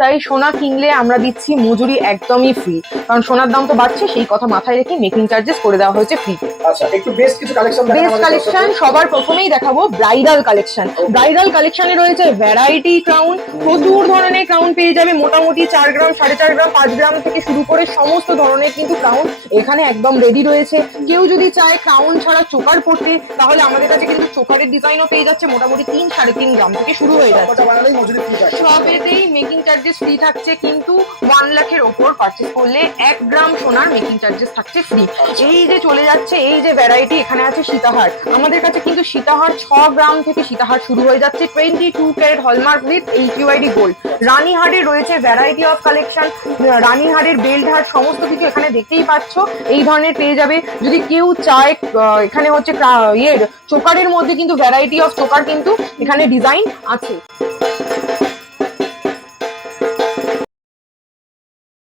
তাই সোনা কিনলে আমরা দিচ্ছি মজুরি একদমই ফ্রি, কারণ সোনার দাম তো বাড়ছে, সেই কথা মাথায় রেখে মেকিং চার্জেস করে দেওয়া হয়েছে ফ্রি। আচ্ছা, একটু বেস্ট কিছু কালেকশন বেস্ট কালেকশন সবার প্রথমেই দেখাবো ব্রাইডাল কালেকশন। ব্রাইডাল কালেকশনে রয়েছে ভ্যারাইটি ক্রাউন, প্রচুর ধরনের ক্রাউন পেয়ে যাবে, মোটামুটি 4 গ্রাম 4.5 গ্রাম 5 গ্রাম থেকে শুরু করে সমস্ত ধরনের কিন্তু ক্রাউন এখানে একদম রেডি রয়েছে। কেউ যদি চায় ক্রাউন ছাড়া চোকার পড়তে, তাহলে আমাদের কাছে কিন্তু চোকারের ডিজাইনও পেয়ে যাচ্ছে, মোটামুটি 3-3.5 গ্রাম থেকে শুরু হয়ে যাচ্ছে। সবেতেই মেকিং চার্জেস ফ্রি থাকছে, কিন্তু 1 লাখের ওপর পারচেস করলে 1 গ্রাম সোনার মেকিং চার্জেস থাকছে ফ্রি। এই যে চলে যাচ্ছে এই যে ভ্যারাইটি, এখানে আছে সীতাহার। আমাদের কাছে কিন্তু সীতাহার 6 গ্রাম থেকে সীতাহার শুরু হয়ে যাচ্ছে, 22 carat hallmark with HUID gold. রানীহারের রয়েছে ভ্যারাইটি অফ কালেকশন, রানীহারের বেল্ট হার সমস্ত কিছু এখানে দেখতেই পাচ্ছ, এই ধরনের পেয়ে যাবে। যদি কেউ চায় এখানে হচ্ছে চোকারের মধ্যে কিন্তু ভ্যারাইটি অফ চোকার কিন্তু এখানে ডিজাইন আছে।